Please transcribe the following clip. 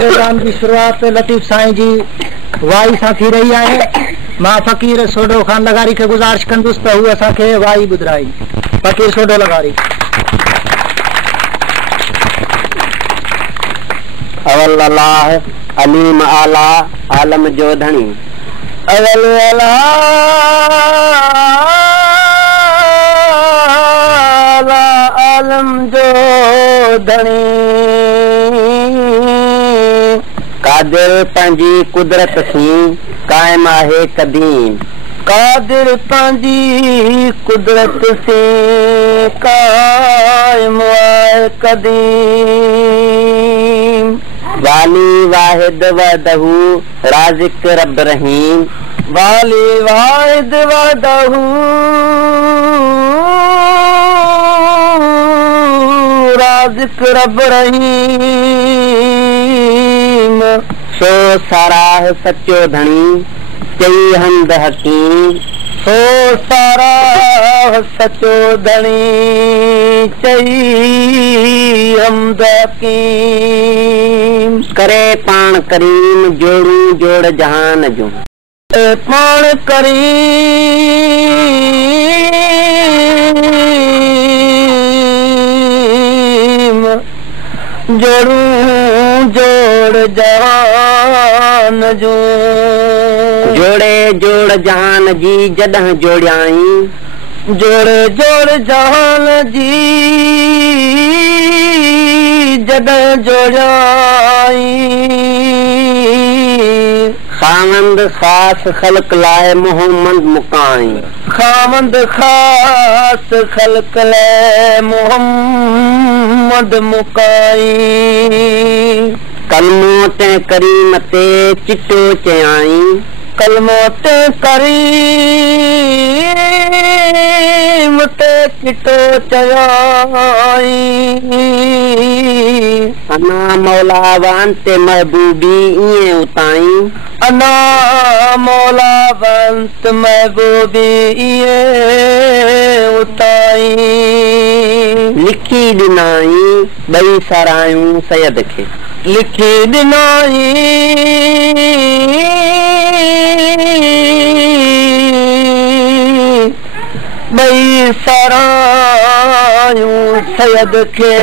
प्रोग्राम की शुरुआत लतीफ साईं जी वाई सां थी रही है। मां फ़कीर सोडो खान लगारी के गुजारिश कंदुसि त हू असांखे वाई ॿुधाई। फ़कीर सोडो लगारी। अवल अल्लाह अलीम आला आलम जो धनी। अवल आलम जो धनी। कादिर पंहिंजी कुदरत सी कायम आहे कदीम। कादिर पंहिंजी कुदरत से कायम आहे कदीम। वाली वाहिद वदहू राज़िक रब रहीम। वाली वाहिद वदहू राज़िक रब रहीम। सो साराह सचो धनी चई हमद हकीम। सो साराह सचो धनी चई हमद हकीम। करे पाण करीम जोड़ू जोड़ जहान जो। पाण करीम जोड़ू जोड़ जहान जो। जोड़े जोड़ जहान जी जॾहिं जोड़ियाई। जोड़े जोड़ जहान जी जॾहिं जोड़ियाई। खामंद खास खल्क लाए मोहम्मद मुकाई। खामंद खास खल्क लाए मोहम्मद मुकाई। कलमो ते करीम ते चिट्टो चयाई। कलमो ते करीम ते चिट्टो चयाई। अना मौला वंत महबूबी इए उताई। अना मौला वंत महबूबी इए उताई। लिखी ॾिनाई ॿई सारायूं सैयद खे। लिखी ॾिनाई ॿई सारायूं सैयद खे।